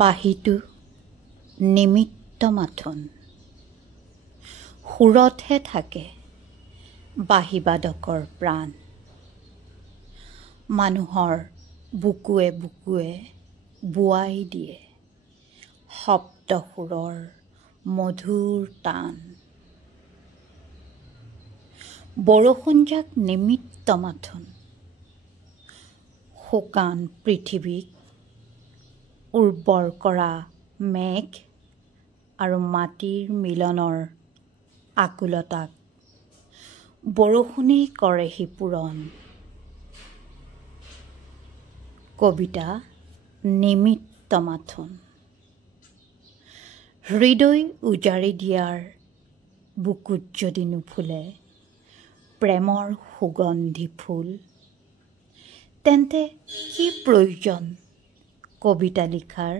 বাঁহীটো নিমিত্ত মাথোন, সুৰতহে থাকে বাঁহীবাদকৰ প্ৰাণ। মানুহৰ বুকুৱে বুকুৱে বোৱাই দিয়ে শব্দ সুৰৰ মধুৰ টান। বৰষুণজাক নিমিত্ত মাথোন, শুকান পৃথিৱীক উৰ্বৰ কৰা মেঘ আৰু মাটিৰ মিলনৰ আকুলতাক বৰষুণেই কৰেহি পূৰণ। কবিতা নিমিত্ত মাথোন। হৃদয় উজাৰি দিয়াৰ বুকুত যদি নুফুলে প্ৰেমৰ সুগন্ধি ফুল, তেন্তে কি প্ৰয়োজন কবিতা লিখাৰ?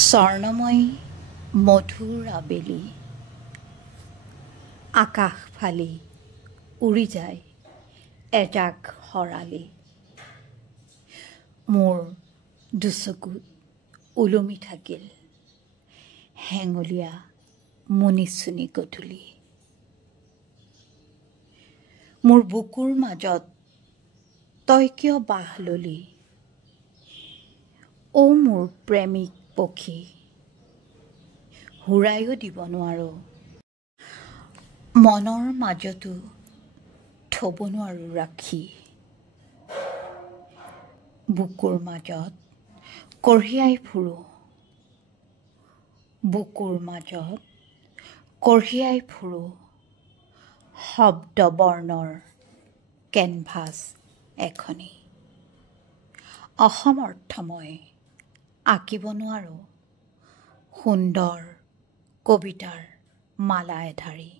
স্বৰ্ণময়ী মধুৰ আবেলি, আকাশ ফালি উৰি যায় এজাক শৰালী। মোৰ দুচকুত ওলমি থাকিল হেঙুলীয়া মুনিচুনি গধূলি। মোৰ বুকুৰ মাজত তই কিয় বাহ ললি, অ মোৰ প্ৰেমিক পখী, হুৰায়ো দিব নোৱাৰো। মনৰ মাজতো থব নোৱাৰো ৰাখি, বুকুৰ মাজত কঢ়িয়াই ফুৰো, বুকুৰ মাজত কঢ়িয়াই ফুৰো শব্দ বৰ্ণৰ কেনভাছ এখনি। অসমৰ্থ মই আঁকিব নোৱাৰো সুন্দৰ কবিতাৰ মালা এধাৰি।